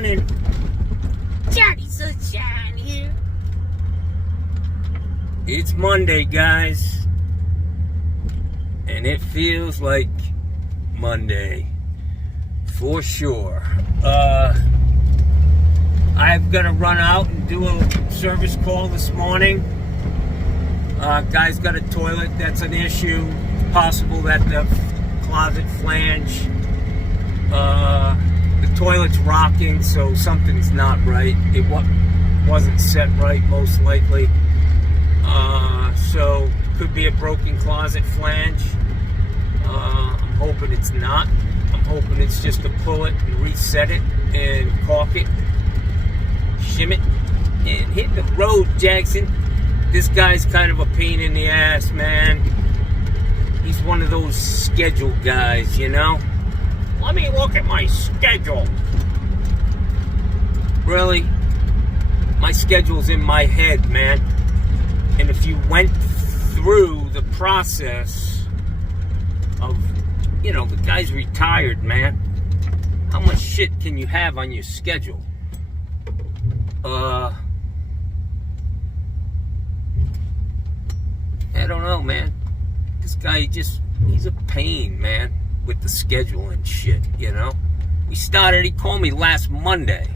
morning. Johnny Sunshine here. It's Monday, guys. And it feels like Monday. For sure. I've got to run out and do a service call this morning. Guy's got a toilet that's an issue. Possible that the closet flange, the toilet's rocking, so something's not right. It wasn't set right, most likely. So could be a broken closet flange. I'm hoping it's not. I'm hoping it's just to pull it and reset it and caulk it, shim it, and hit the road, Jackson. This guy's kind of a pain in the ass, man. He's one of those schedule guys, you know? Let me look at my schedule. Really? My schedule's in my head, man. And if you went through the process of, you know, the guy's retired, man. How much shit can you have on your schedule? I don't know, man. This guy he's a pain, man, with the schedule and shit, you know? He called me last Monday.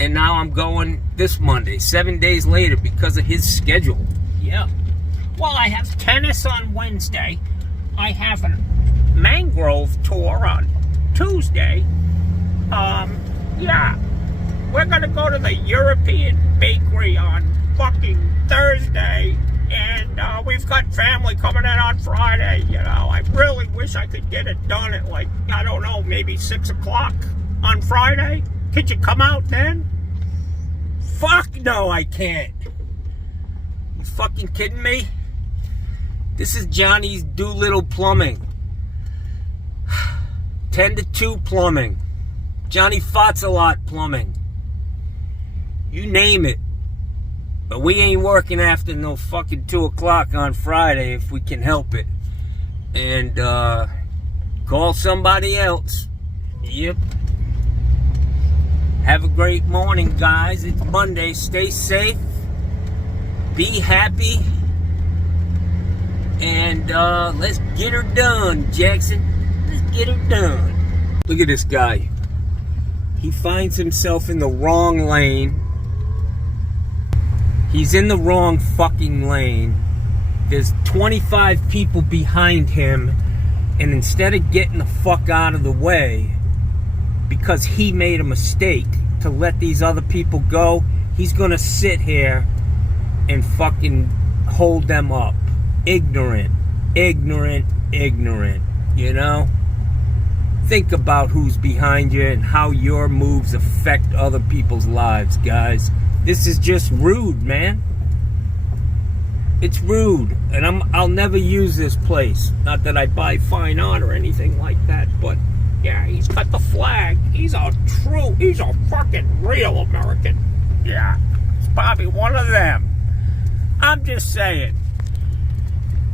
And now I'm going this Monday, 7 days later, because of his schedule. Yeah. Well, I have tennis on Wednesday. I have a mangrove tour on Tuesday. Yeah. We're gonna go to the European bakery on fucking Thursday. And we've got family coming in on Friday, you know. I really wish I could get it done at, like, I don't know, maybe 6 o'clock on Friday. Could you come out then? Fuck no, I can't. You fucking kidding me? This is Johnny's Doolittle Plumbing. 10 to 2 plumbing. Johnny Fotsalot Plumbing. You name it. But we ain't working after no fucking 2 o'clock on Friday if we can help it. And, call somebody else. Yep. Have a great morning, guys. It's Monday. Stay safe. Be happy. And, let's get her done, Jackson. Let's get her done. Look at this guy. He finds himself in the wrong lane. He's in the wrong fucking lane. There's 25 people behind him. And instead of getting the fuck out of the way, because he made a mistake to let these other people go, he's gonna sit here and fucking hold them up. Ignorant, ignorant, ignorant, you know? Think about who's behind you and how your moves affect other people's lives, guys. This is just rude, man. It's rude, and I'll never use this place. Not that I buy fine art or anything like that, but yeah, he's got the flag. He's a fucking real American. Yeah, he's probably one of them. I'm just saying.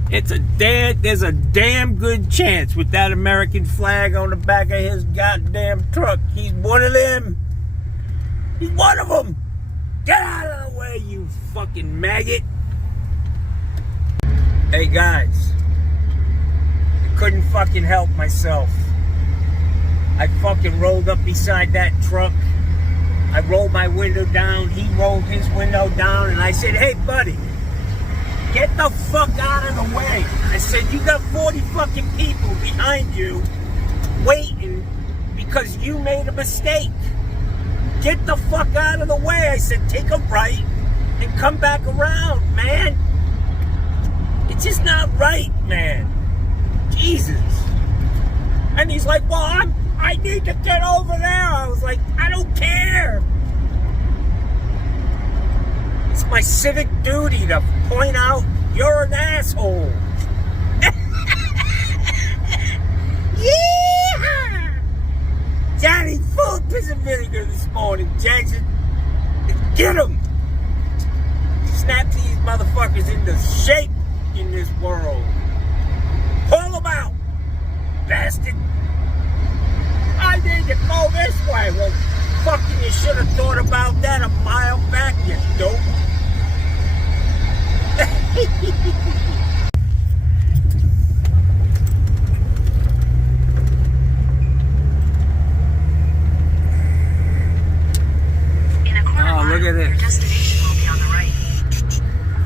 There's a damn good chance with that American flag on the back of his goddamn truck. He's one of them. He's one of them. Get out of the way, you fucking maggot. Hey, guys. I couldn't fucking help myself. I fucking rolled up beside that truck. I rolled my window down. He rolled his window down. And I said, hey, buddy, get the fuck out of the way. I said, you got 40 fucking people behind you waiting because you made a mistake. Get the fuck out of the way. I said, take a right and come back around, man. It's just not right, man. Jesus. And he's like, well, I need to get over there. I was like, I don't care. It's my civic duty to point out you're an asshole. Yeah! Johnny full of piss and vinegar this morning, Jackson. Get him! Snap these motherfuckers into shape in this world. Pull them out, bastard. I did. Alright, well, fucking you should have thought about that a mile back, you dope. Oh, look at this. Your destination will be on the right.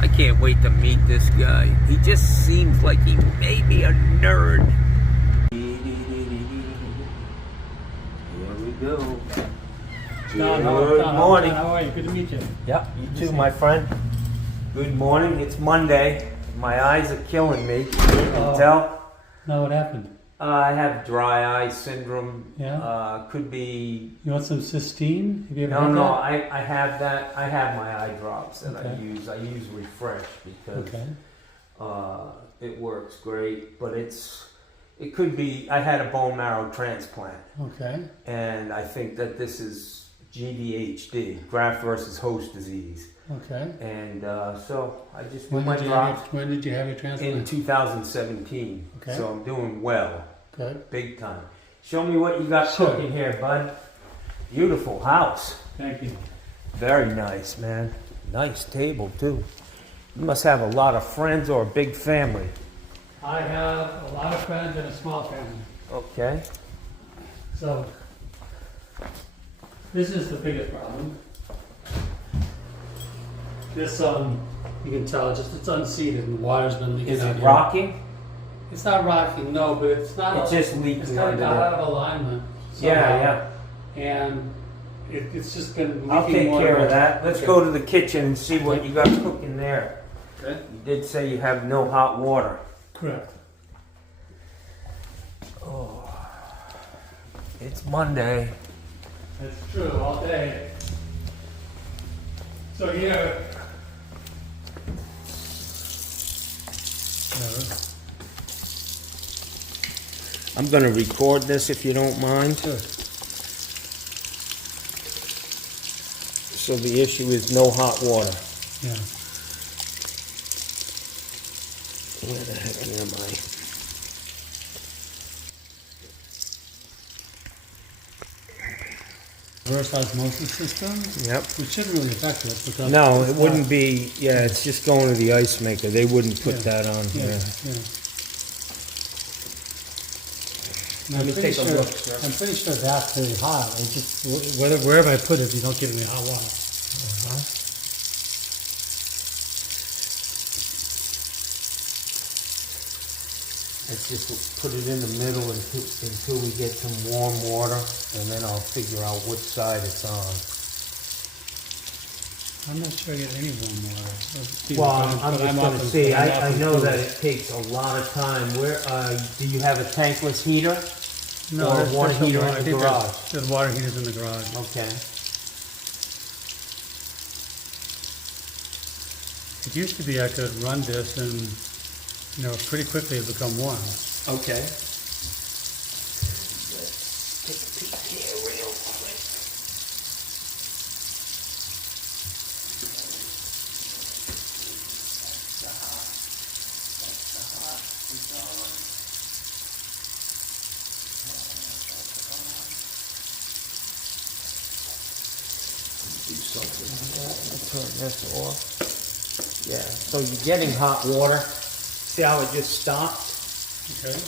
I can't wait to meet this guy. He just seems like he may be a nerd. Here we go. Good morning. How are you? Good to meet you. Yep, you too, my friend. Good morning. It's Monday. My eyes are killing me. You can tell. No, what happened? I have dry eye syndrome. Yeah. Could be. You want some cysteine? Have you ever had No, that? I have that. I have my eye drops that I use. I use Refresh because it works great. But it could be. I had a bone marrow transplant. Okay. And I think that this is GVHD, graft versus host disease. Okay. And so I just When my drops when did you have your transplant? in 2017. Okay. So I'm doing well. Good. Big time. Show me what you got cooking here, bud. Beautiful house. Thank you. Very nice, man. Nice table, too. You must have a lot of friends or a big family. I have a lot of friends and a small family. Okay. So, this is the biggest problem. This, you can tell, it's unseated and the water's been leaking Is out it here. rocking? It's not rocking, no, but it's not. It's just leaking It's kind of under got there. out of alignment. Yeah. And it's just been leaking. I'll take water. care of that. Let's Okay. go to the kitchen and see what you got cooking there. Okay. You did say you have no hot water. Correct. Oh, it's Monday. That's true, all day. So here. I'm going to record this if you don't mind. Sure. So the issue is no hot water. Yeah. Where the heck am I? Reverse osmosis system, Yep. which shouldn't really affect it because No, it's it wouldn't be. Yeah, it's just going to the ice maker. They wouldn't put that on Yeah, here. yeah. And Let me take a look, sir. I'm pretty sure that's really hot. I just wherever I put it, you don't get any hot water. Let's just put it in the middle until we get some warm water, and then I'll figure out which side it's on. I'm not sure I get any warm water. Well, I'm just going to see. I know that it takes a lot of time. Where do you have a tankless heater? No, or a there's water no heater water. I in the think garage? there's water heaters in the garage. Okay. It used to be I could run this and, pretty quickly it become warm. Okay. Let's take a peek here real quick. Do something with that. I'll turn this off. Yeah, so you're getting hot water. See how it just stopped? Okay.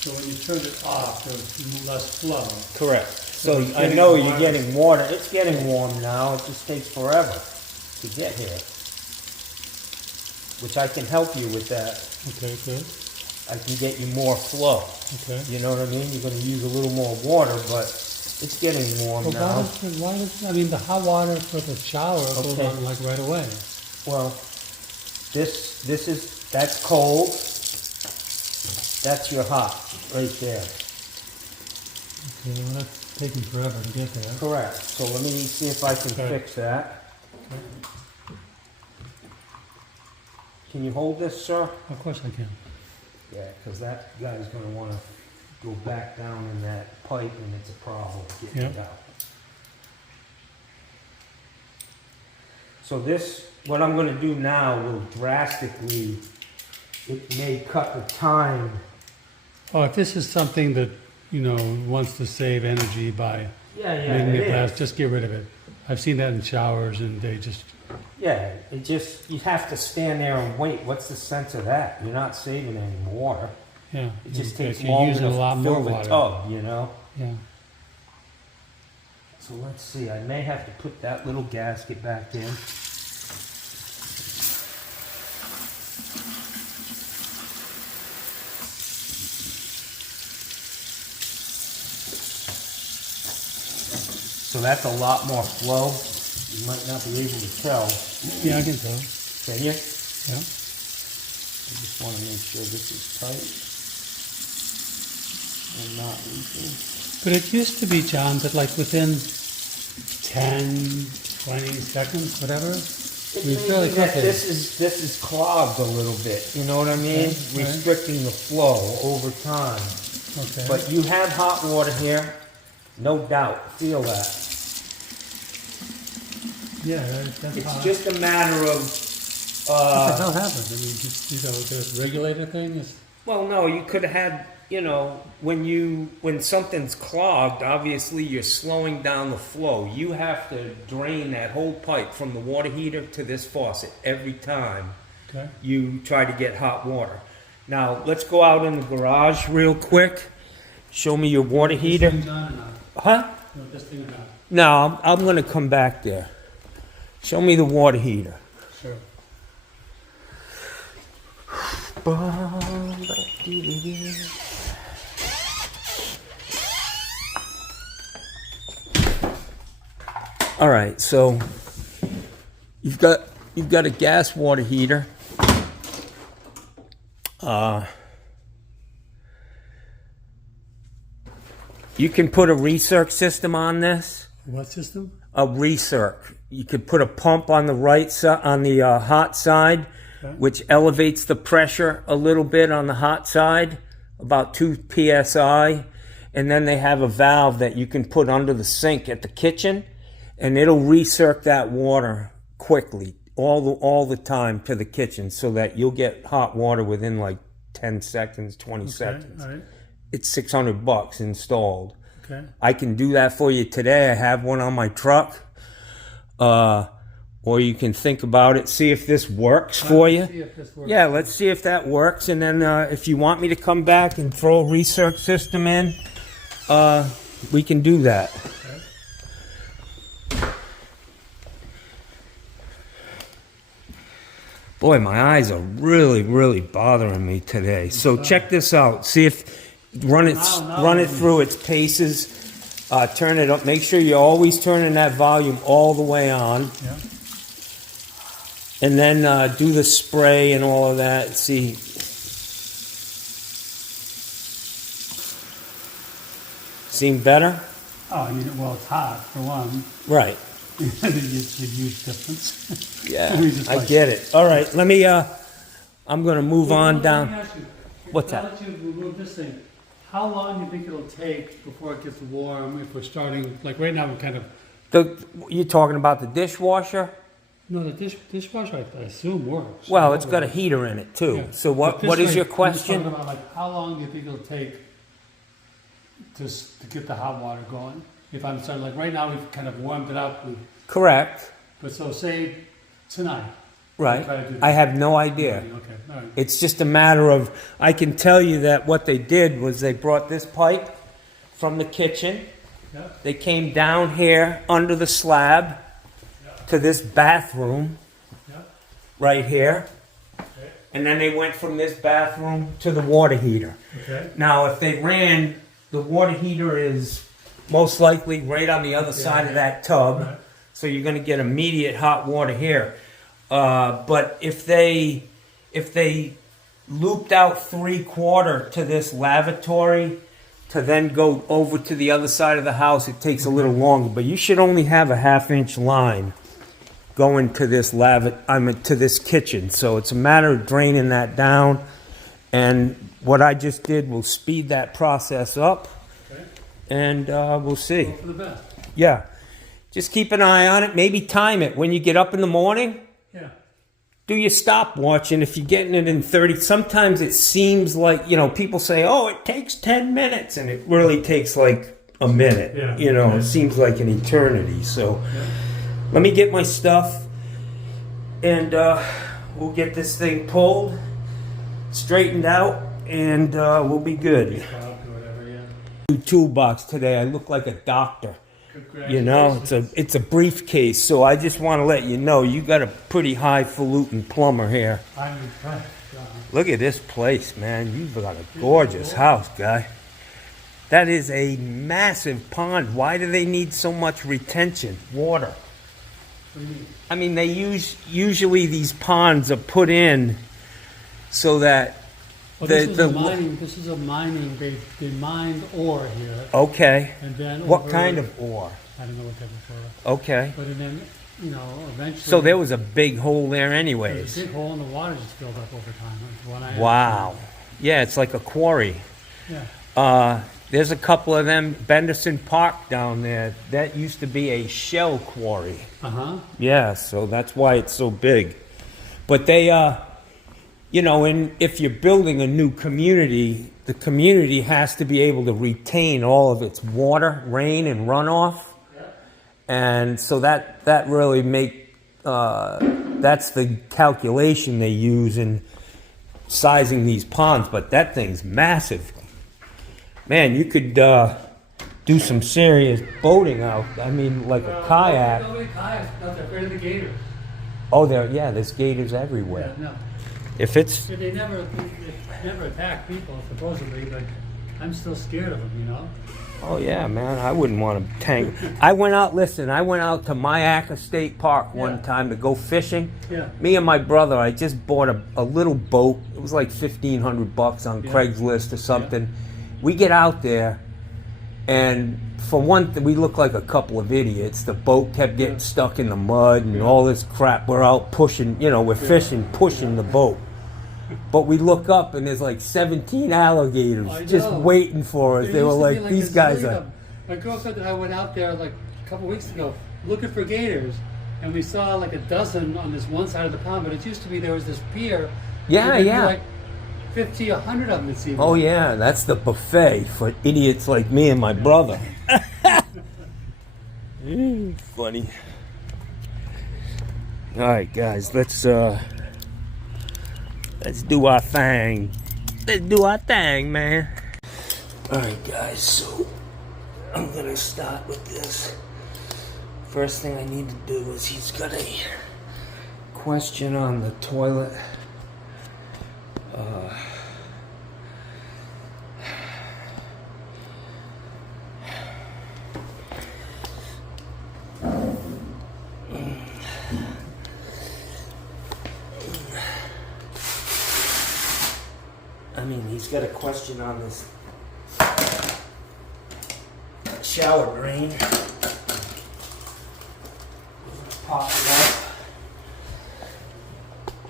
So when you turn it off, there's less flow. Correct. So it's I getting know water. you're getting water. It's getting warm now. It just takes forever to get here. Which I can help you with that. Okay, good. I can get you more flow. Okay. You know what I mean? You're going to use a little more water, but it's getting warm Well, now. the hot water for the shower goes Okay. on like right away. Well, that's cold. That's your hot, right there. Okay, well that's taking forever to get there. Correct. So let me see if I can Okay. fix that. Can you hold this, sir? Of course I can. Yeah, because that guy's going to want to go back down in that pipe, and it's a problem getting Yep. it out. So this, what I'm going to do now will drastically, it may cut the time. Oh, if this is something that, wants to save energy by Yeah, making it it last, is. just get rid of it. I've seen that in showers, and they just, Yeah, it just, you have to stand there and wait. What's the sense of that? You're not saving any water. yeah. It just you're takes longer using to a lot fill more the water. tub, you know? Yeah. So let's see, I may have to put that little gasket back in. So that's a lot more flow. You might not be able to tell. Yeah, I can tell. Can you? Yeah. I just want to make sure this is tight and not leaking. But it used to be, John, that like within 10, 20 seconds, whatever, It we may fairly be that quickly. this is clogged a little bit, you know what I mean? Okay, right. Restricting the flow over time. Okay. But you have hot water here, no doubt. Feel that. Yeah, that's It's hot. just a matter of. What the hell happened? I mean, just, the regulator thing is. Well, no, you could have had. When something's clogged, obviously you're slowing down the flow. You have to drain that whole pipe from the water heater to this faucet every time Okay. you try to get hot water. Now, let's go out in the garage real quick. Show me your water heater. This thing's on or not? Huh? No, this thing's not. No, I'm going to come back there. Show me the water heater. Sure. All right, so you've got a gas water heater. You can put a recirc system on this. What system? A recirc. You could put a pump on the right side, on the hot side, Okay. which elevates the pressure a little bit on the hot side, about 2 psi. And then they have a valve that you can put under the sink at the kitchen, and it'll recirc that water quickly all the time to the kitchen, so that you'll get hot water within like 10 seconds, 20 seconds. All right. It's $600 installed. Okay. I can do that for you today. I have one on my truck. Or you can think about it, see if this works for you. See if this works. Yeah, let's see if that works. And then if you want me to come back and throw a recirc system in, we can do that. Okay. Boy, my eyes are really, really bothering me today. So check this out. See if run it through its paces. Turn it up. Make sure you're always turning that volume all the way on. Yeah. And then do the spray and all of that. See. Seem better? Oh, I mean, well, it's hot for one. Right. It's a huge difference. Yeah, We just I like- get it. All right, let me, I'm going to move on Let me down. ask you, What's now that? that you've removed this thing, how long do you think it'll take before it gets warm if we're starting, like right now we're kind of, You're talking about the dishwasher? no, the dishwasher I assume works. Well, it's got a heater in it too. Yeah. So But what this is way, your I'm just question? talking about, like, how long do you think it'll take to get the hot water going? If I'm starting, like right now we've kind of warmed it up, Correct. but so say tonight. Right. Try to do I that. have no idea. Okay, all right. It's just a matter of, I can tell you that what they did was they brought this pipe from the kitchen. Yeah, They came down here under the slab to this bathroom yeah, right here. okay, And then they went from this bathroom to the water heater. okay. Now, if they ran, the water heater is most likely right on the other side of that tub. Right. So you're going to get immediate hot water here. But if they looped out 3/4 to this lavatory to then go over to the other side of the house, it takes a little longer. But you should only have a 1/2-inch line going to this to this kitchen. So it's a matter of draining that down. And what I just did will speed that process up, Okay. and we'll see. Hope for the best. Yeah. Just keep an eye on it. Maybe time it. When you get up in the morning, Yeah. do your stopwatch, and if you're getting it in 30, sometimes it seems like, people say, oh, it takes 10 minutes, and it really takes like a minute. Yeah. It seems like an eternity. So Yeah. let me get my stuff, and we'll get this thing pulled, straightened out, and we'll be good. Or whatever, yeah. New toolbox today. I look like a doctor. It's a briefcase. So I just want to let you know, you got a pretty highfalutin plumber here. I'm impressed. Look at this place, man. You've got a gorgeous house, guy. That is a massive pond. Why do they need so much retention? Water. What do you mean? I mean, they usually these ponds are put in so that Well, this is a mining. They mined ore here, Okay. and then What kind of ore? I don't know what type of ore. Okay. But and then eventually. So there was a big hole there There's a anyways. big hole, and the water just filled up over time. That's what I Wow. Yeah, it's like a quarry. Yeah. There's a couple of them, Benderson Park down there. That used to be a shell quarry. Yeah, so that's why it's so big. But they, and if you're building a new community, the community has to be able to retain all of its water, rain, and runoff. Yeah. And so that really that's the calculation they use in sizing these ponds. But that thing's massive. Man, you could do some serious boating out. I mean, like a kayak. Nobody kayaks. No, they're afraid of the gators. Oh, there's gators everywhere. Yeah, no. If it's They never attack people, supposedly, but I'm still scared of them, Oh yeah, man, I wouldn't want to tank. I went out to Mayaca State Park one time to go fishing. Yeah. Me and my brother, I just bought a little boat. It was like $1,500 on Craigslist or something. We get out there, and for one thing, we look like a couple of idiots. The boat kept getting stuck in the mud and all this crap. We're out pushing, we're fishing, pushing the boat. But we look up, and there's like 17 alligators just waiting for us. There They were used to like, be these guys a zillion are... of them. My girlfriend and I went out there like a couple weeks ago looking for gators, and we saw like a dozen on this one side of the pond, but it used to be there was this pier. Yeah, and there'd be yeah. like 50, 100 of them, it seemed. Oh yeah, that's the buffet for idiots like me and my brother. Funny. All right, guys, let's do our thing. Let's do our thing, man. All right, guys. So I'm gonna start with this. First thing I need to do is he's got a question on the toilet. He's got a question on this shower drain. Pop it up.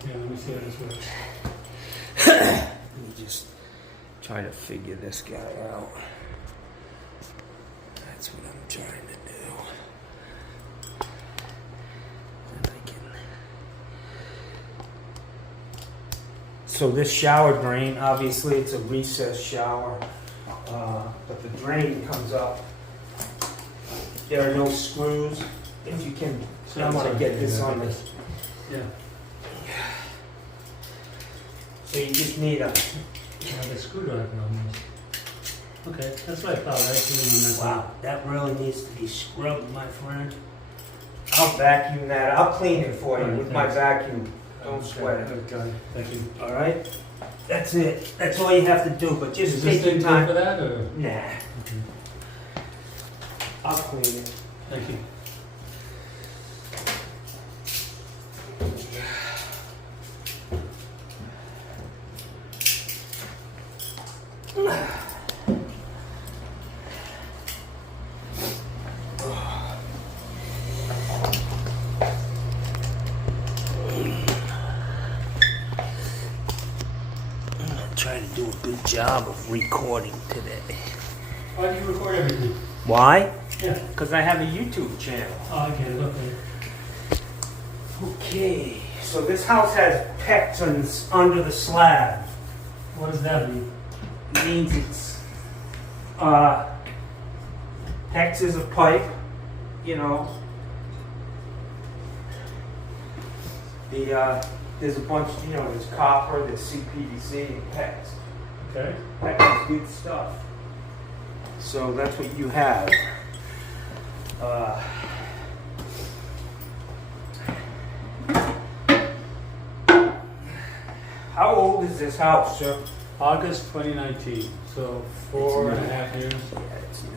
Yeah, let me see how this works. Let me just try to figure this guy out. That's what I'm trying to do. And I can... So this shower drain, obviously it's a recessed shower, but the drain comes up. There are no screws. If you can, I want to get this on this. Yeah. So you just need a... The screwdriver almost. Okay, that's what I thought. I see Wow, that really needs to be scrubbed, my friend. I'll vacuum that. I'll clean it for you with my vacuum. Don't sweat it. Okay, thank you. All right? That's it. That's all you have to do, but just Is take this your thing time. good for that, or? Nah, Okay. I'll clean it. Thank you. Try to do a good good job of recording today. Why do you record everything? Why? Yeah. Because I have a YouTube channel. Oh, I get it. Okay. Okay, so this house has pectons under the slab. What does that mean? It means it's, PEX is a pipe, you know. There's a bunch, you know, there's copper, there's CPVC, and PEX. Okay. PEX is good stuff. So that's what you have. How old is this house, sir? August 2019. So 4.5 years. Yeah, it's new.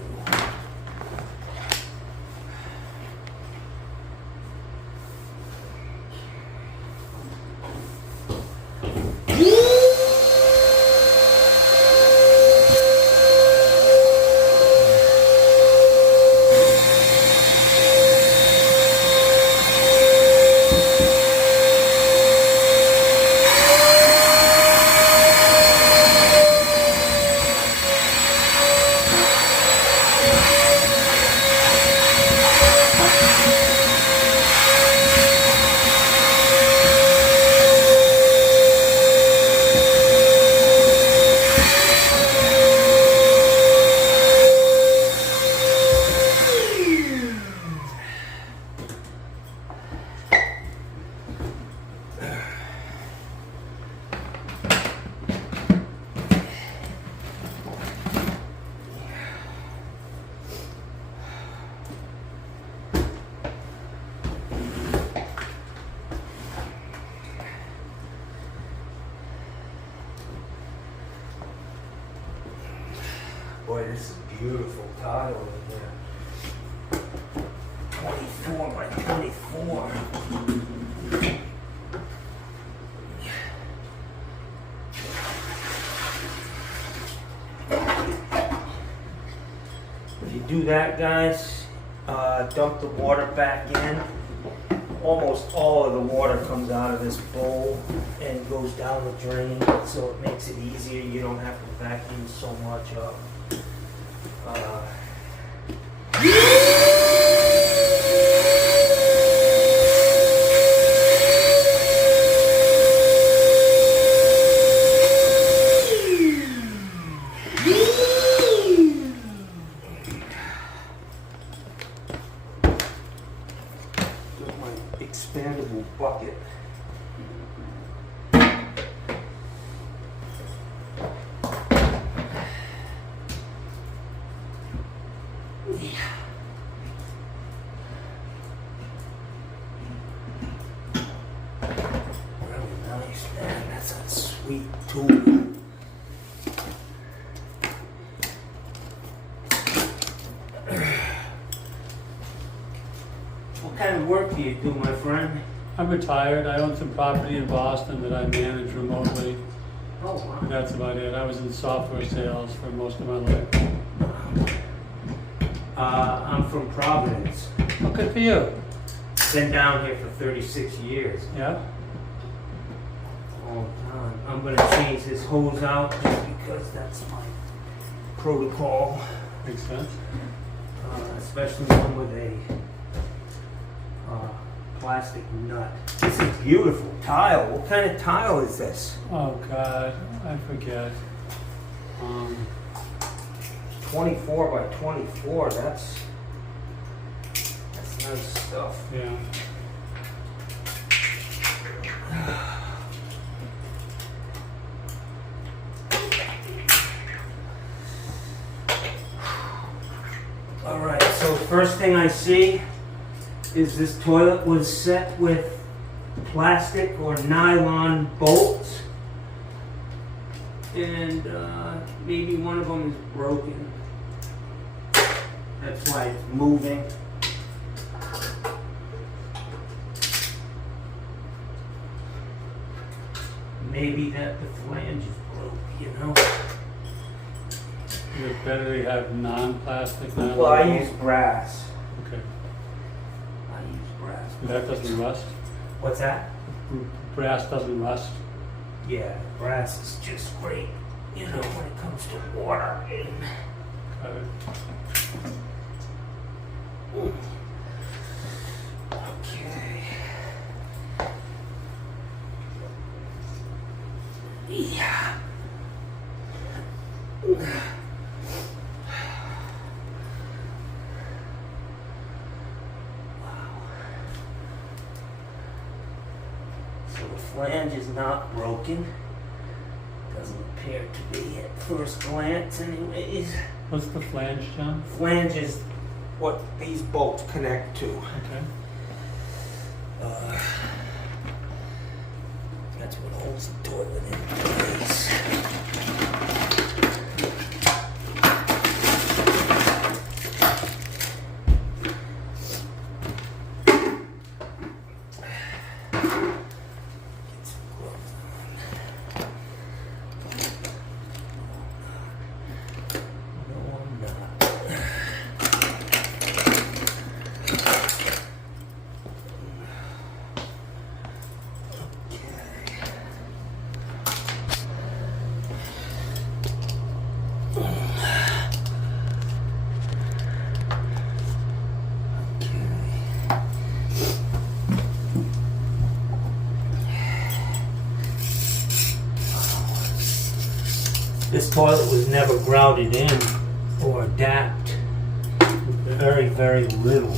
Boy, this is beautiful tile in here. 24 by 24. If you do that, guys, dump the water back in. Almost all of the water comes out of this bowl and goes down the drain, so it makes it easier. You don't have to vacuum so much up. Got my expandable bucket. Really nice, man. That's a sweet tool. What kind of work do you do, my friend? I'm retired. I own some property in Boston that I manage remotely. Oh, wow. And that's about it. I was in software sales for most of my life. I'm from Providence. Oh, good for you. Been down here for 36 years. Yeah? All the time. I'm going to change this hose out just because that's my protocol. Makes sense. Especially one with a plastic nut. This is beautiful tile. What kind of tile is this? Oh, God. I forget. 24 by 24. That's nice stuff. Yeah. All right. So first thing I see is this toilet was set with plastic or nylon bolts, and maybe one of them is broken. That's why it's moving. Maybe that the flange is broke, you know? Is it better to have non-plastic? Well, I use brass. Okay. I use brass. That doesn't rust? What's that? Brass doesn't rust? Yeah, brass is just great. you know, when it comes to water. Okay. Yeah. So the flange is not broken. Doesn't appear to be at first glance anyways. What's the flange, John? Flange is what these bolts connect to. Okay. That's what holds the toilet in place. This toilet was never grouted in or adapt. Very, very little.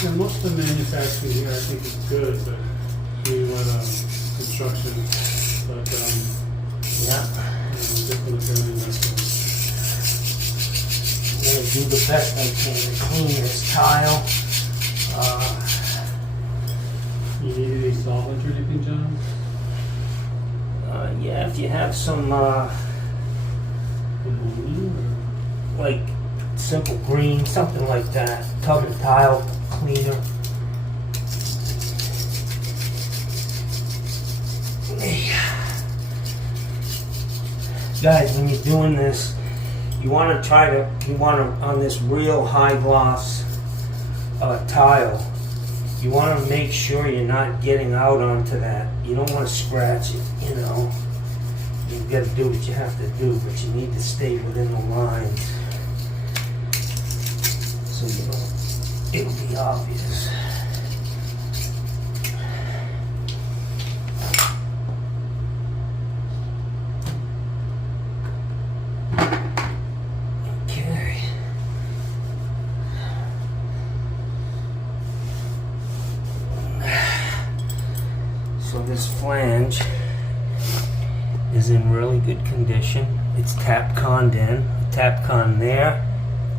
Yeah, most of the manufacturing here I think is good, but we want construction. But Yeah. different everything that's I'm gonna do the best I can to clean this tile. You need any solvent or anything, John? Yeah, if you have some like simple green, something like that, tub and tile cleaner. Guys, when you're doing this, you want to on this real high gloss tile, you want to make sure you're not getting out onto that. You don't want to scratch it, you know. You've got to do what you have to do, but you need to stay within the lines. So you know, it'll be obvious. Okay. So this flange is in really good condition. It's Tapconned in. Tapcon there,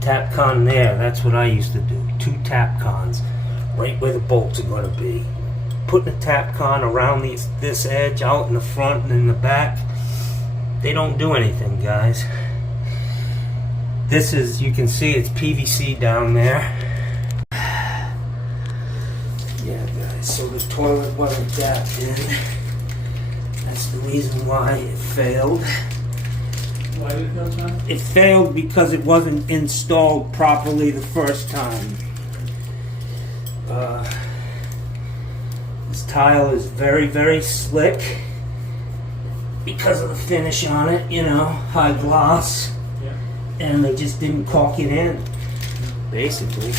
Tapcon there. That's what I used to do. 2 Tapcons, right where the bolts are going to be. Putting a Tapcon around this edge, out in the front and in the back, they don't do anything, guys. This is, you can see it's PVC down there. Yeah, guys, so the toilet wasn't tapped in. That's the reason why it failed. Why did it fail, John? It failed because it wasn't installed properly the first time. This tile is very, very slick because of the finish on it, you know, high gloss. Yeah. And they just didn't caulk it in, basically.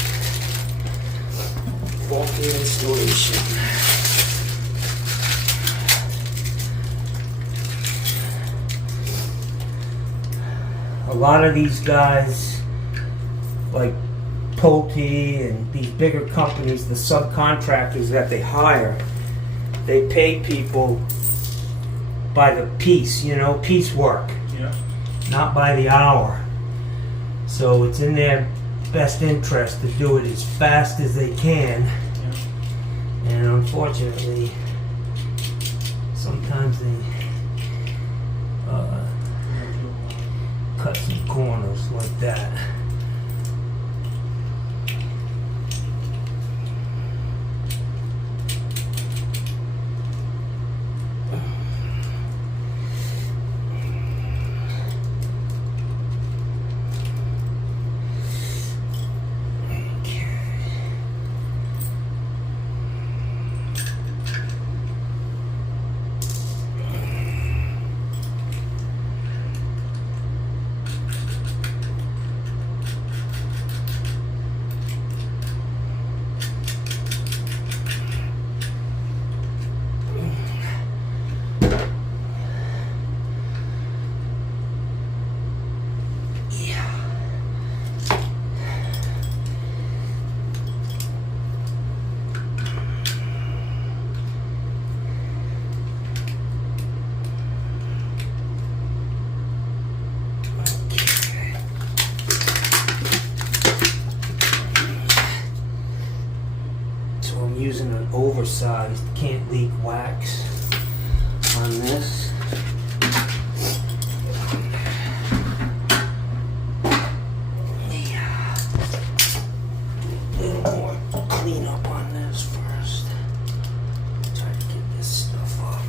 Faulty installation. A lot of these guys, like Pulte and these bigger companies, the subcontractors that they hire, they pay people by the piece, you know, piecework, Yeah. not by the hour. So it's in their best interest to do it as fast as they can. Yeah. And unfortunately, sometimes they cut some corners like that. oversized, can't leak wax on this. Yeah. A little more cleanup on this first. Try to get this stuff up.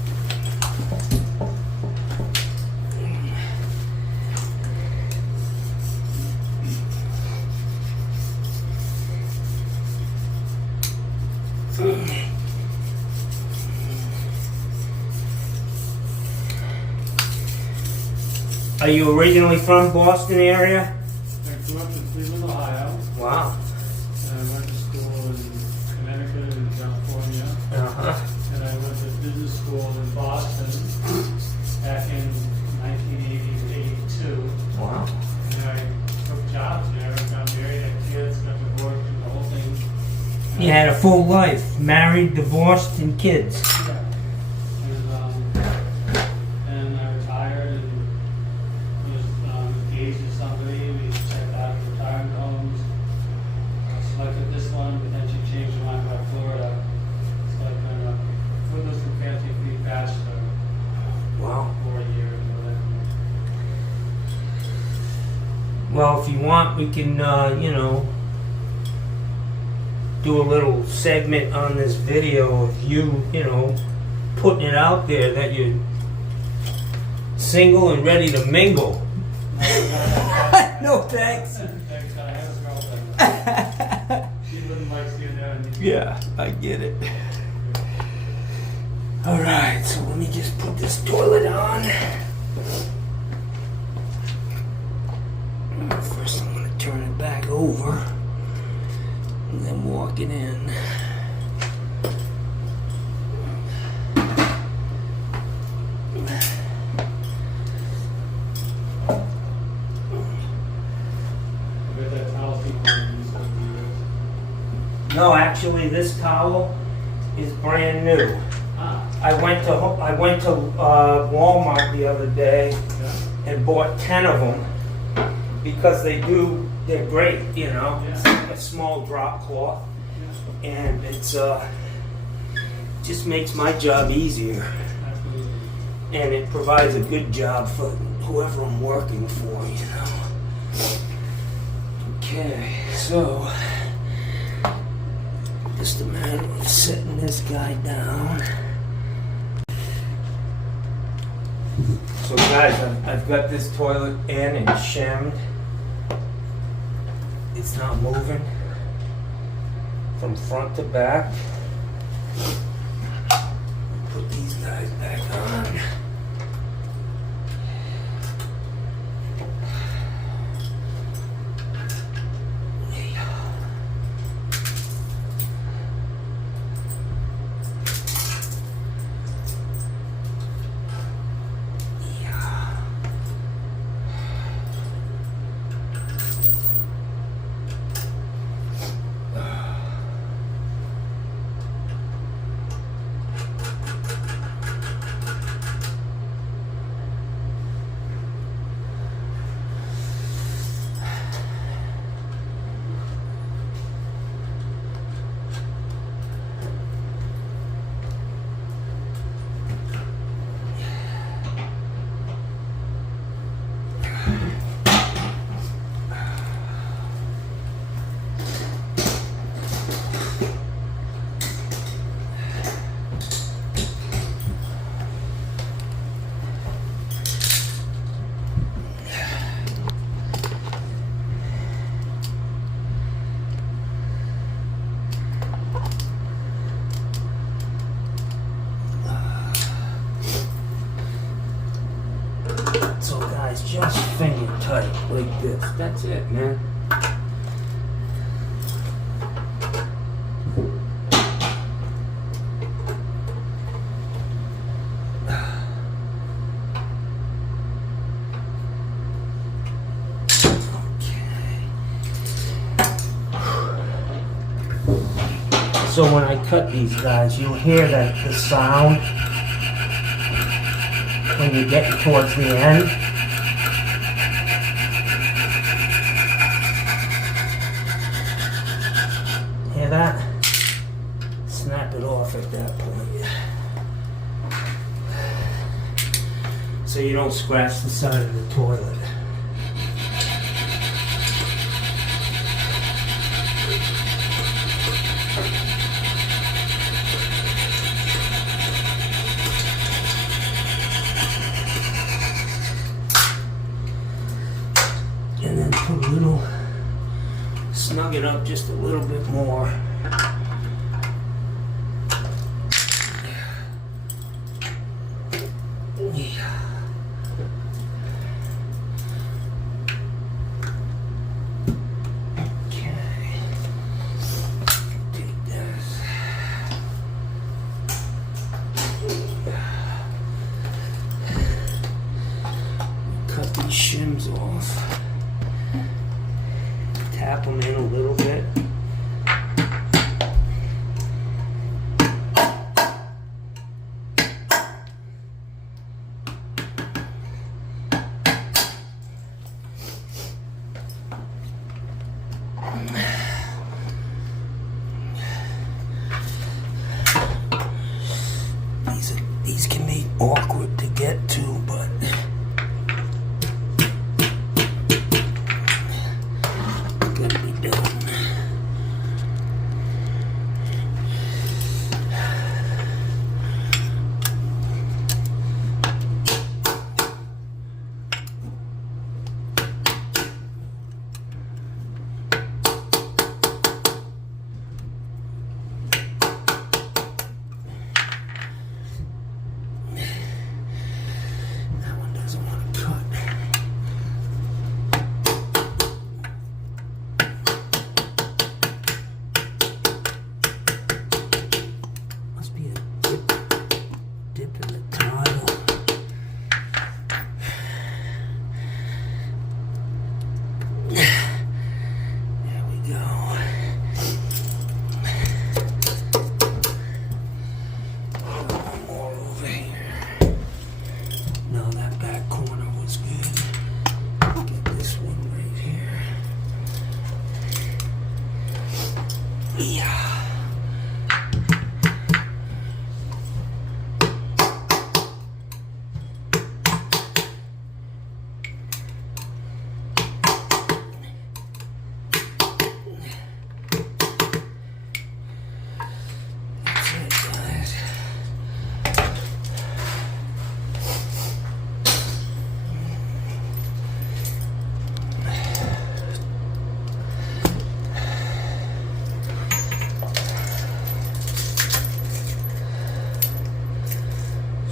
Are you originally from Boston area? I grew up in Cleveland, Ohio. Wow. And I went to school in Connecticut and California. Uh-huh. And I went to business school in Boston back in 1980 to 82. Wow. And I took jobs there, got married, had kids, got divorced, and the whole thing. You had a full life, married, divorced, and kids. Yeah. And I retired and was engaged to somebody. We checked out retirement homes. I selected this one, but then she changed her mind about Florida. So I kind of footloose and fancy free bachelor. Wow. 4 years or whatever. Well, if you want, we can, do a little segment on this video of you, putting it out there that you're single and ready to mingle. No thanks. Thanks, I have a girlfriend. She wouldn't like seeing that. Yeah, I get it. Alright, so let me just put this toilet on. First I'm going to turn it back over and then walk it in. No, actually, this towel is brand new. I went to Walmart the other day and bought 10 of them because they're great, It's like a small drop cloth, and it's just makes my job easier, and it provides a good job for whoever I'm working for, Okay, so just a matter of setting this guy down. So guys, I've got this toilet in and shimmed. It's not moving from front to back. Put these guys back on. So guys, just finger tight like this. That's it, man. So when I cut these guys, you'll hear the sound when you get towards the end. Hear that? Snap it off at that point. So you don't scratch the side of the toilet. And then put a little, snug it up just a little bit more. Shims off. Tap them in a little bit. These can be awkward to get to, but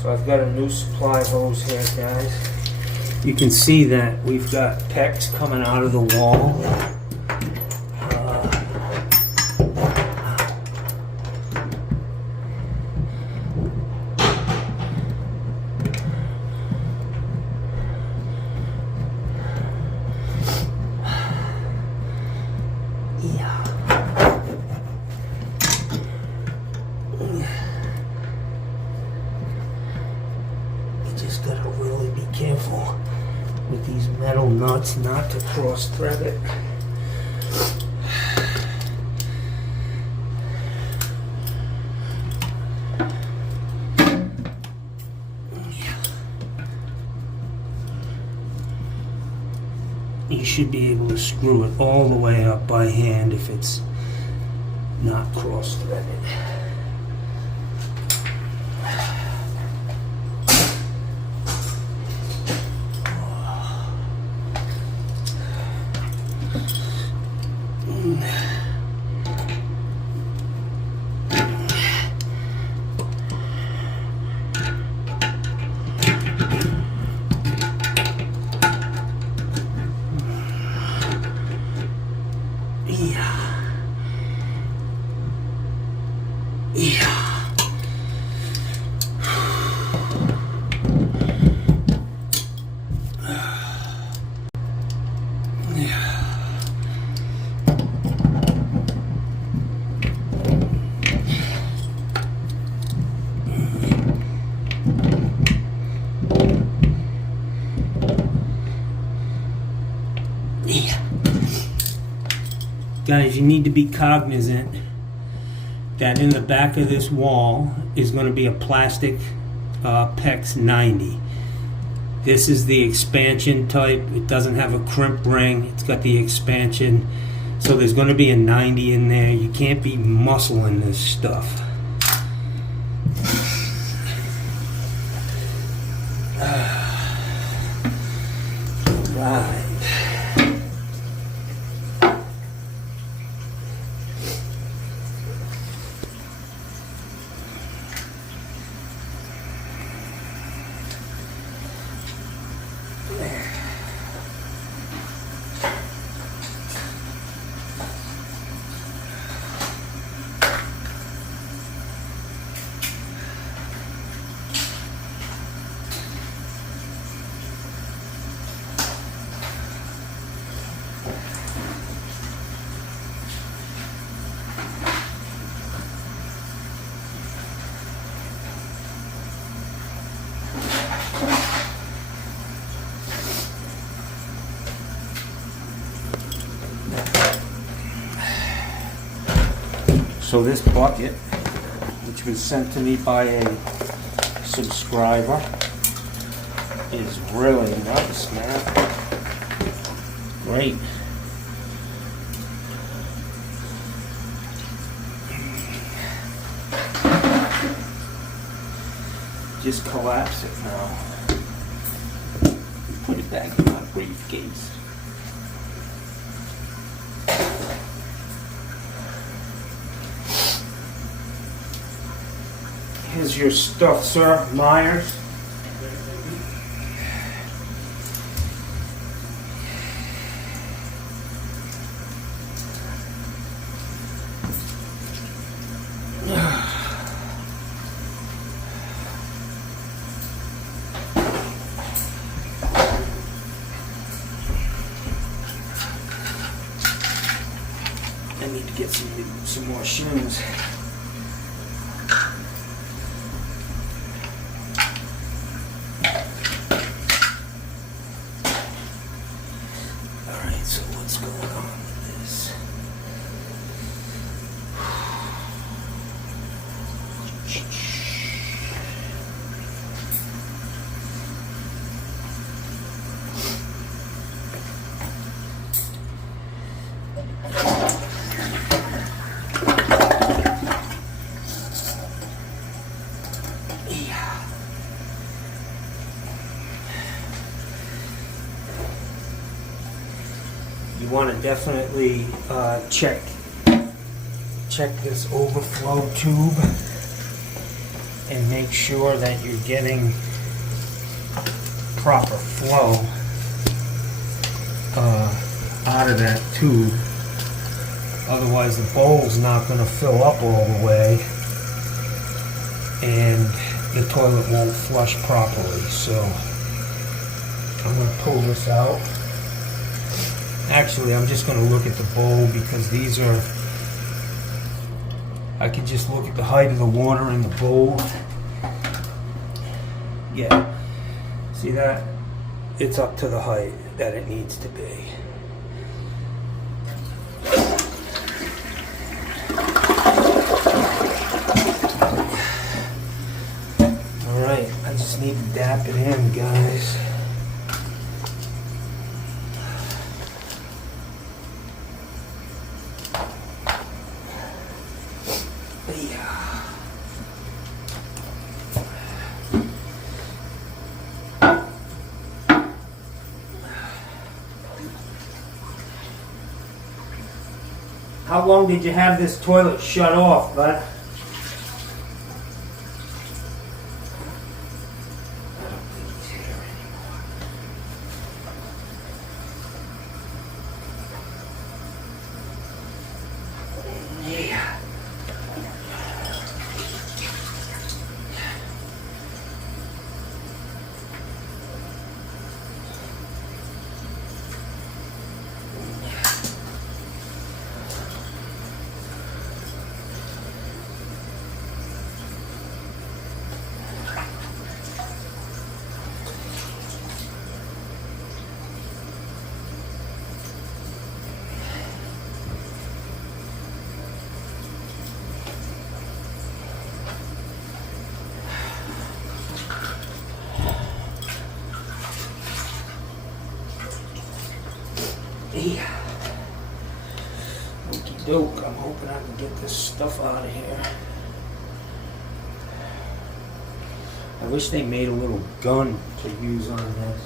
so I've got a new supply hose here, guys. You can see that we've got pecks coming out of the wall. Gotta really be careful with these metal nuts not to cross thread it. You should be able to screw it all the way up by hand if it's not cross threaded. Guys, you need to be cognizant that in the back of this wall is going to be a plastic PEX 90. This is the expansion type. It doesn't have a crimp ring. It's got the expansion. So there's going to be a 90 in there. You can't be muscling this stuff. Right. So this bucket, which was sent to me by a subscriber, is really nice, man. Great. Just collapse it now. Put it back in my briefcase. Here's your stuff, sir, Myers. I need to get some more shoes. So what's going on with this? You want to definitely check this overflow tube and make sure that you're getting proper flow out of that tube. Otherwise the bowl's not going to fill up all the way and the toilet won't flush properly. So I'm going to pull this out. Actually, I'm just going to look at the bowl because these are, I could just look at the height of the water in the bowl. Yeah, see that? It's up to the height that it needs to be. Alright, I just need to dap it in, guys. How long did you have this toilet shut off, bud? Yeah. ready. Okie doke. I'm hoping I can get this stuff out of here. I wish they made a little gun to use on this.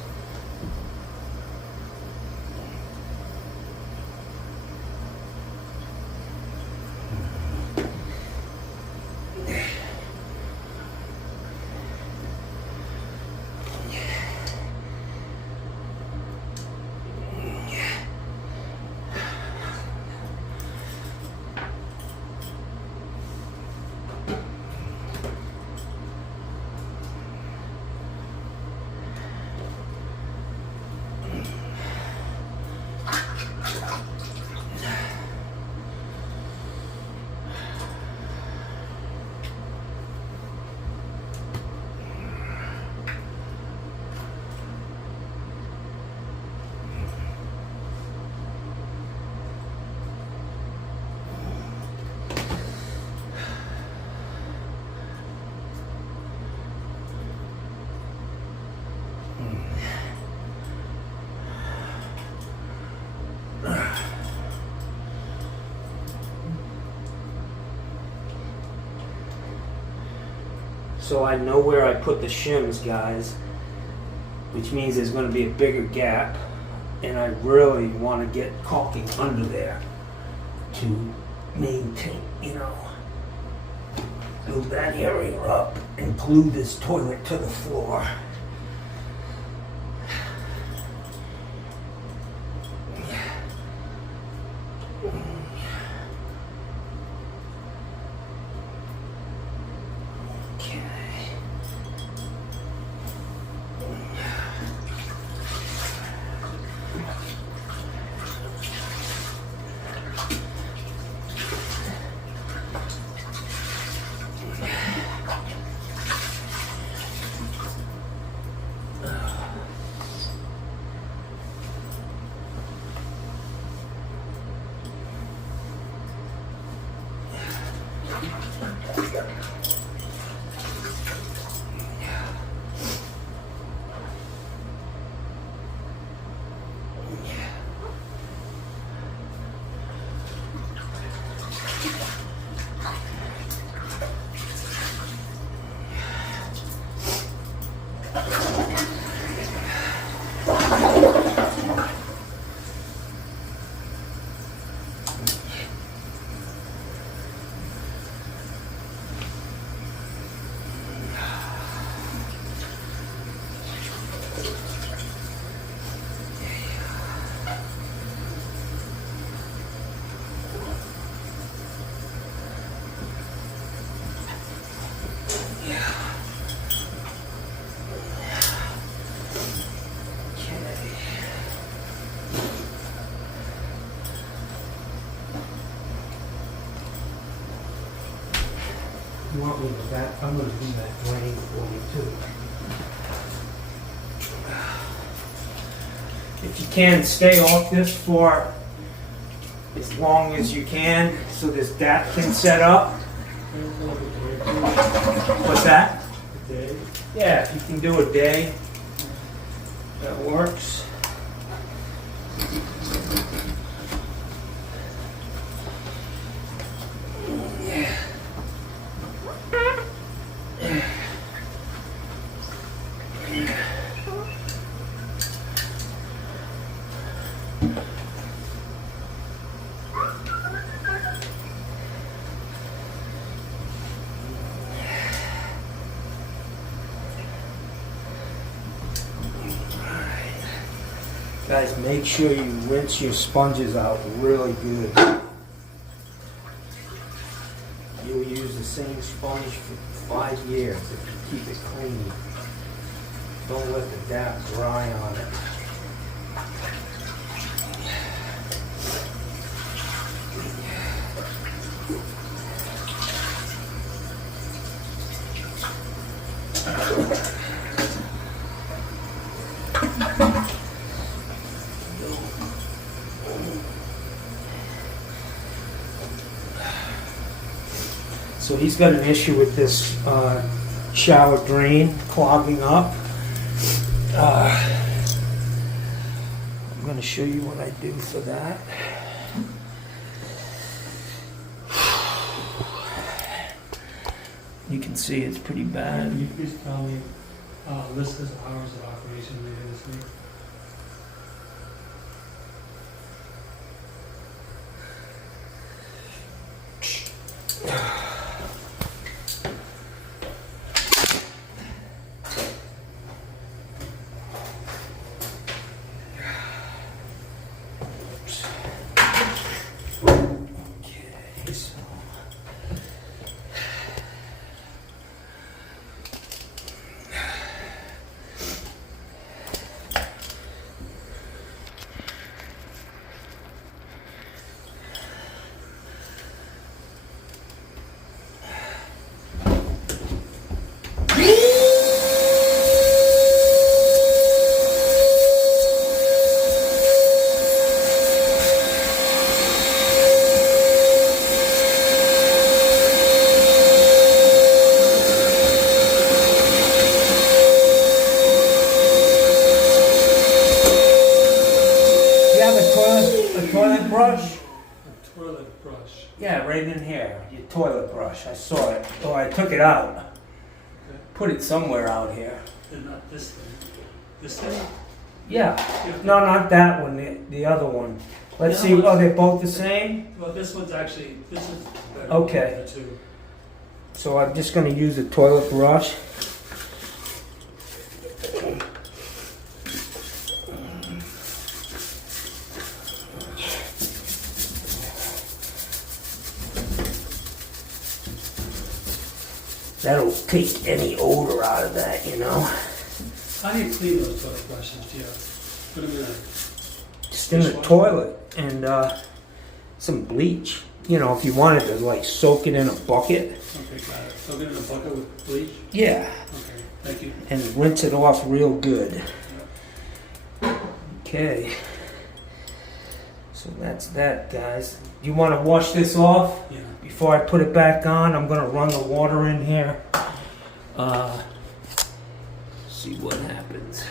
So I know where I put the shims, guys, which means there's going to be a bigger gap, and I really want to get caulking under there to maintain, build that area up and glue this toilet to the floor. You want me to that? I'm going to do that drain for you too. If you can, stay off this for as long as you can so this DAP can set up. What's that? A day. Yeah, if you can do a day, that works. Guys, make sure you rinse your sponges out really good. You'll use the same sponge for 5 years if you keep it clean. Don't let the DAP dry on it. So he's got an issue with this shower drain clogging up. I'm gonna show you what I do for that. You can see it's pretty bad. You please tell me, list his hours of operation later this week. Okay, so you have a toilet brush? A toilet brush. Yeah, right in here. Your toilet brush. I saw it. Oh, I took it out. Okay. Put it somewhere out here. And not this thing. This thing? Yeah. No, not that one. The other one. Let's see. Oh, they're both the same? Well, this one's actually, this is better Okay. than the two. So I'm just going to use a toilet brush. That'll take any odor out of that, you know. How do you clean those toilet brushes? Do you put them in a... Just in the toilet and some bleach. You know, if you wanted to like soak it in a bucket. Okay, got it. Soak it in a bucket with bleach? Yeah. Okay, thank you. And rinse it off real good. Okay. So that's that, guys. You want to wash this off? Yeah. Before I put it back on, I'm going to run the water in here. See what happens.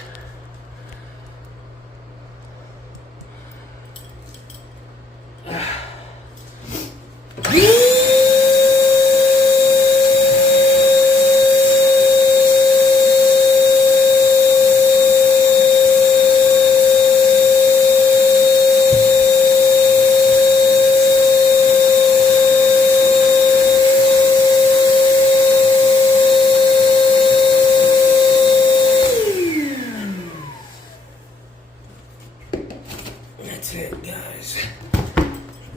That's it, guys.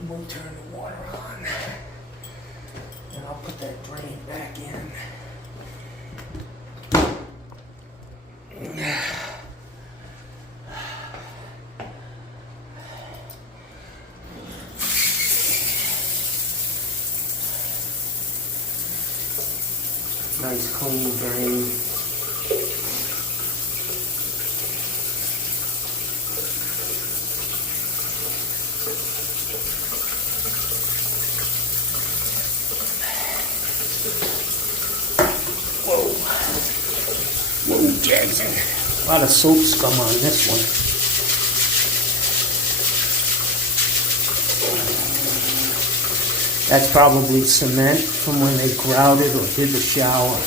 We'll turn the water on. And I'll put that drain back in. Nice clean drain. Whoa, Jackson. A lot of soap scum on this one. That's probably cement from when they grouted or did the shower.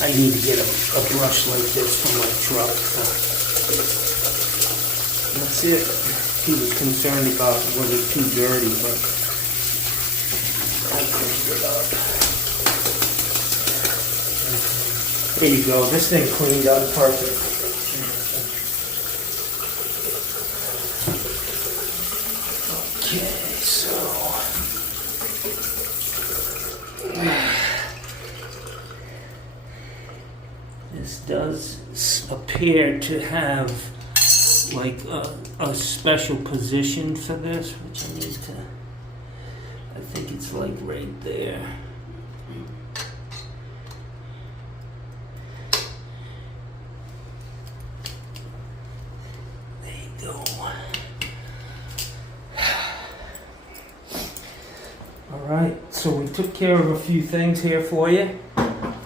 I need to get a brush like this for my truck. That's it. He was concerned about was it too dirty, but I cleaned it up. There you go. This thing cleaned up perfect. Okay, so this does appear to have like a special position for this, which I need to, I think it's like right there. There you go. care of a few things here for you.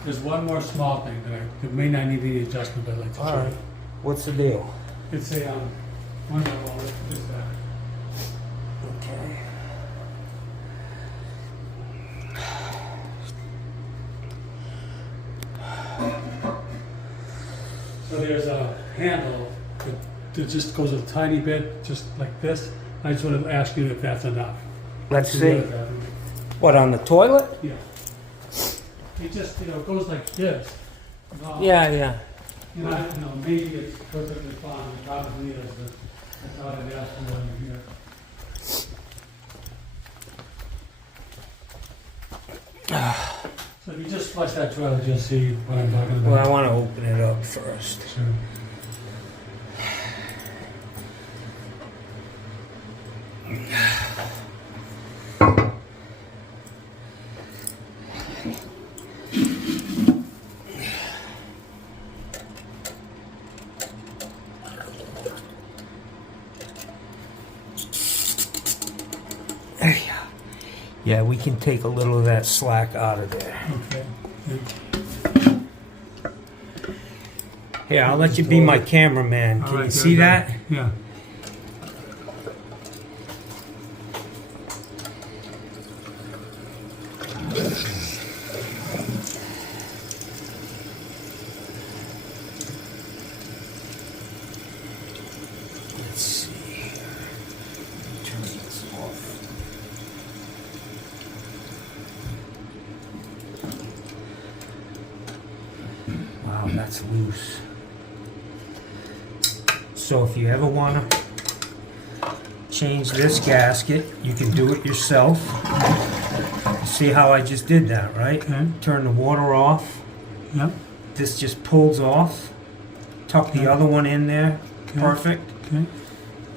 There's one more small thing that may not need any adjustment, but I'd like to show you. What's the deal? It's a, one of all is that. Okay. So there's a handle that just goes a tiny bit, just like this. I just want to ask you if that's enough. Let's To see. work that. What, on the toilet? Yeah. It just, it goes like this. Yeah. Maybe it's perfectly fine. It probably is, but I thought I'd ask you one here. So if you just flush that toilet, you'll see what I'm talking about. Well, I want to open it up first. Sure. Yeah, we can take a little of that slack out of there. Okay. Here, I'll let you be my cameraman. All Can right, you there see we go. that? Yeah. Let's see here. Turn this off. Wow, that's loose. So if you ever want to change this gasket, you can do it yourself. See how I just did that, right? Okay. Turn the water off. Yep. This just pulls off. Tuck the other one in there. Okay. Perfect. Okay.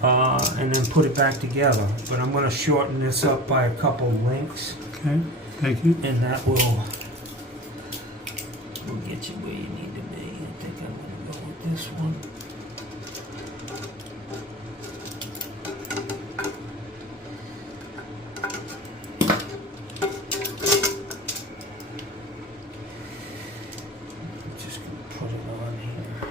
And then put it back together. But I'm going to shorten this up by a couple links, Okay. Thank you. and that will get you where you need to be. I think I'm going to go with this one. Just going to put it on here.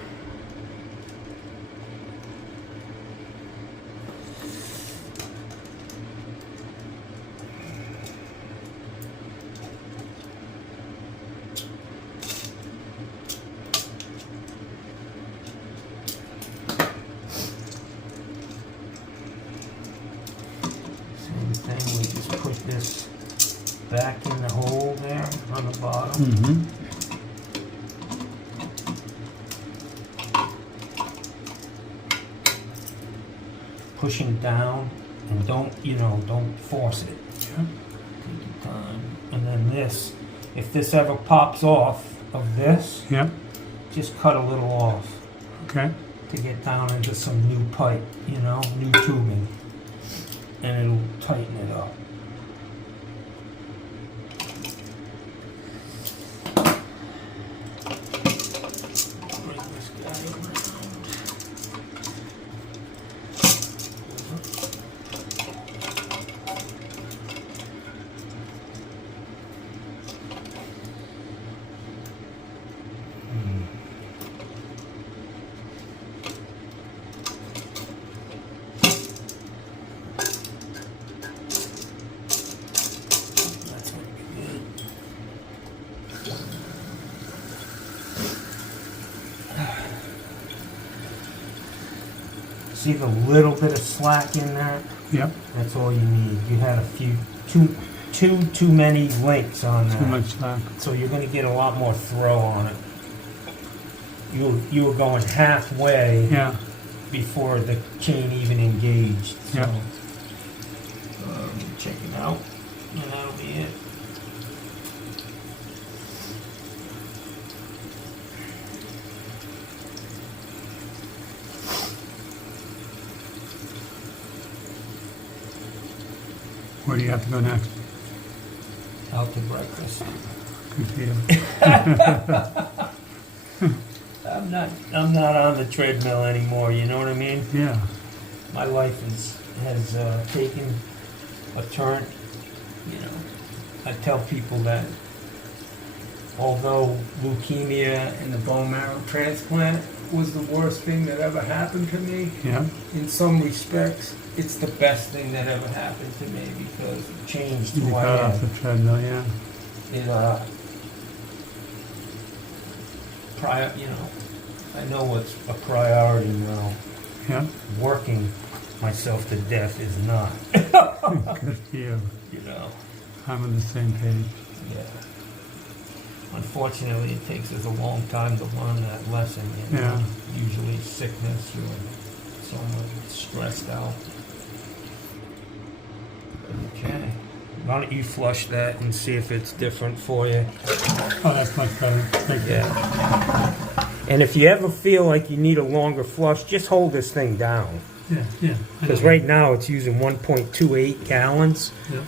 Same thing, we just put this back in the hole there on the bottom. Mm-hmm. Pushing down, and don't force it. Yeah. Take your time. And then this, if this ever pops off of this, Yep. just cut a little off Okay. to get down into some new pipe, new tubing. And it'll tighten it up. Bring this guy around. That's gonna be good. See the little bit of slack in that? Yep. That's all you need. You had a few, too many links on that. Too much slack. So you're going to get a lot more throw on it. You were going halfway Yeah. before the chain even engaged. So, Yep. check it out, and that'll be it. Where do you have to go next? Out to breakfast. Good for you. I'm not on the treadmill anymore. You know what I mean? Yeah. My life has taken a turn. I tell people that although leukemia and the bone marrow transplant was the worst thing that ever happened to me, Yeah. in some respects, it's the best thing that ever happened to me because it changed You who I got off am. the treadmill, yeah. It, I know what's a priority now. Yeah. Working myself to death is not. Good for you. You know, I'm on the same page. yeah. Unfortunately, it takes us a long time to learn that lesson. You know? Yeah. Usually sickness or someone stressed out. Okay. Why don't you flush that and see if it's different for you? Oh, that's much better. Thank you. Yeah. And if you ever feel like you need a longer flush, just hold this thing down. Yeah, yeah. I Because know. right now it's using 1.28 gallons. Yeah.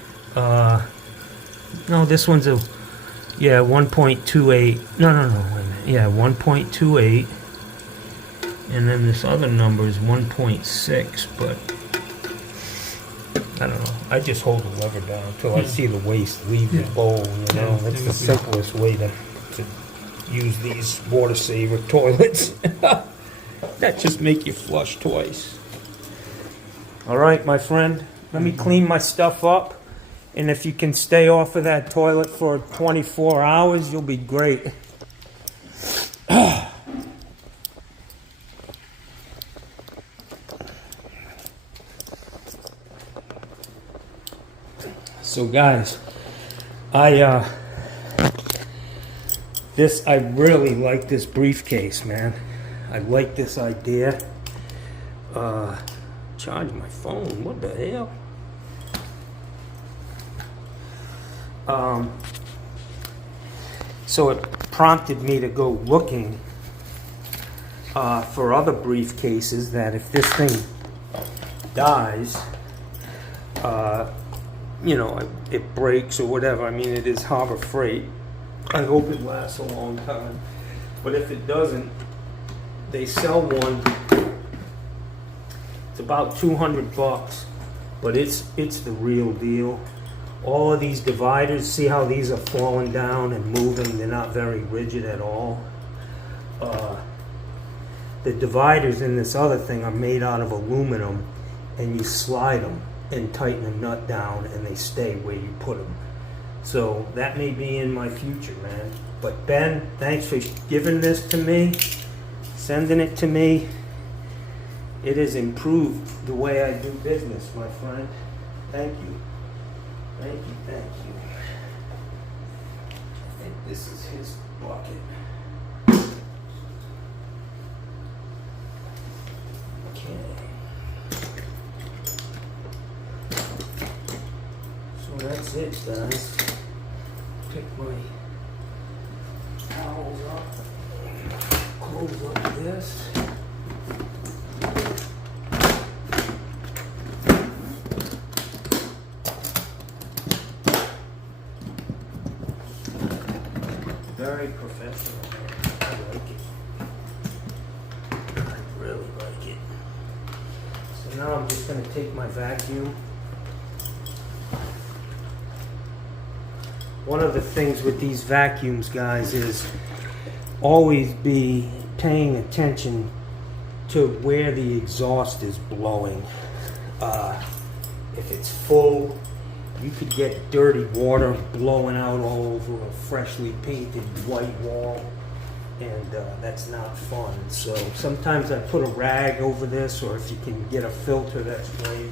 No, this one's 1.28. No, wait a minute. Yeah, 1.28. And then this other number is 1.6, but I don't know. I just hold the lever down until I see the waste leave the bowl, you know. Yeah, That's the yeah. simplest way to use these water saver toilets. That just make you flush twice. All right, my friend. Let me clean my stuff up. And if you can stay off of that toilet for 24 hours, you'll be great. So guys, I really like this briefcase, man. I like this idea. Charge my phone, what the hell? So it prompted me to go looking for other briefcases that if this thing dies, it breaks or whatever. I mean, it is Harbor Freight. I hope it lasts a long time. But if it doesn't, they sell one. It's about $200, but it's the real deal. All of these dividers, see how these are falling down and moving? They're not very rigid at all. The dividers in this other thing are made out of aluminum, and you slide them and tighten a nut down and they stay where you put them. So that may be in my future, man. But Ben, thanks for giving this to me, sending it to me. It has improved the way I do business, my friend. Thank you. Thank you, thank you. I think this is his bucket. Okay. So that's it, guys. Pick my towels up. Close up this. Very professional. I like it. I really like it. So now I'm just going to take my vacuum. One of the things with these vacuums, guys, is always be paying attention to where the exhaust is blowing. If it's full, you could get dirty water blowing out all over a freshly painted white wall, and that's not fun. So sometimes I put a rag over this, or if you can get a filter, that's great.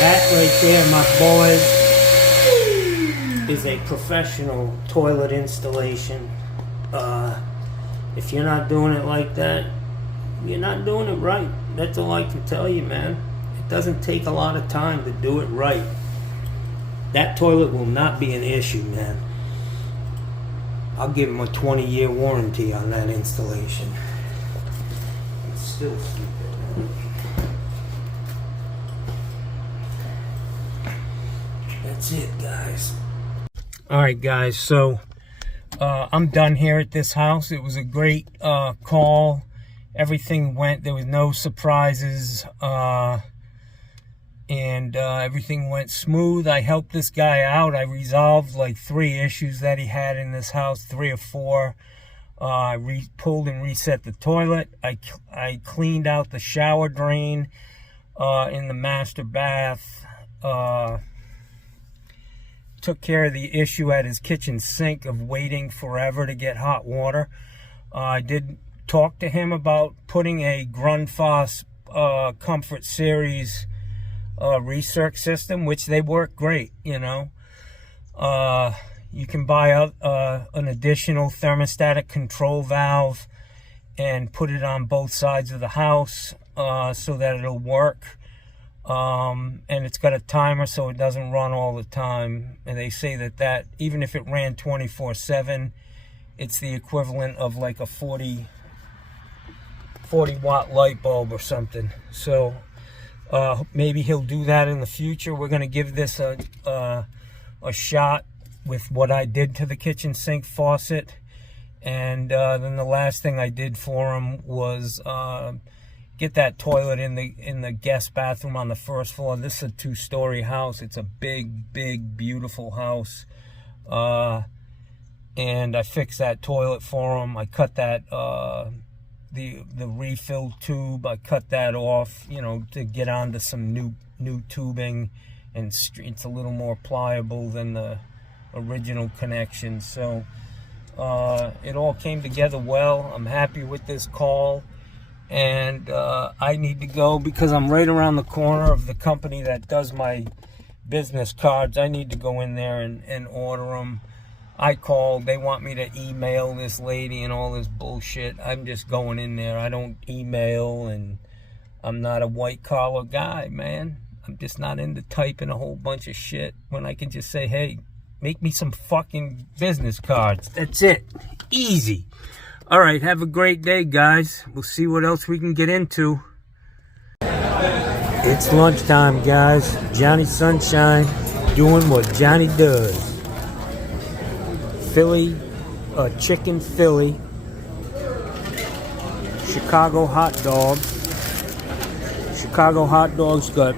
That right there, my boys, is a professional toilet installation. If you're not doing it like that, you're not doing it right. That's all I can tell you, man. It doesn't take a lot of time to do it right. That toilet will not be an issue, man. I'll give him a 20-year warranty on that installation. It's still stupid, man. That's it, guys. Alright, guys, so I'm done here at this house. It was a great call. Everything went, there was no surprises, and everything went smooth. I helped this guy out. I resolved like 3 issues that he had in this house, 3 or 4. I pulled and reset the toilet. I cleaned out the shower drain in the master bath. Took care of the issue at his kitchen sink of waiting forever to get hot water. I did talk to him about putting a Grundfos Comfort Series recirc system, which they work great, you know. You can buy an additional thermostatic control valve and put it on both sides of the house so that it'll work. And it's got a timer so it doesn't run all the time. And they say that even if it ran 24/7, it's the equivalent of like a 40 watt light bulb or something. So maybe he'll do that in the future. We're going to give this a shot with what I did to the kitchen sink faucet. And then the last thing I did for him was get that toilet in the guest bathroom on the first floor. This is a 2-story house. It's a big, beautiful house. And I fixed that toilet for him. I cut that the refill tube. I cut that off, you know, to get onto some new tubing, and it's a little more pliable than the original connection. So it all came together well. I'm happy with this call. And I need to go because I'm right around the corner of the company that does my business cards. I need to go in there and order them. I called. They want me to email this lady and all this bullshit. I'm just going in there. I don't email, and I'm not a white-collar guy, man. I'm just not into typing a whole bunch of shit when I can just say, hey, make me some fucking business cards. That's it. Easy. All right, have a great day, guys. We'll see what else we can get into. It's lunchtime, guys. Johnny Sunshine doing what Johnny does. Chicken Philly, Chicago hot dog. Chicago hot dogs got,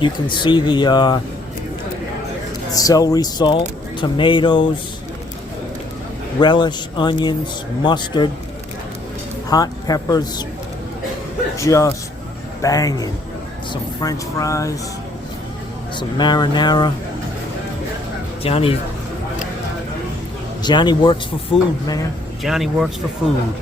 you can see the celery salt, tomatoes, relish, onions, mustard, hot peppers, just banging. Some French fries, some marinara. Johnny works for food, man. Johnny works for food.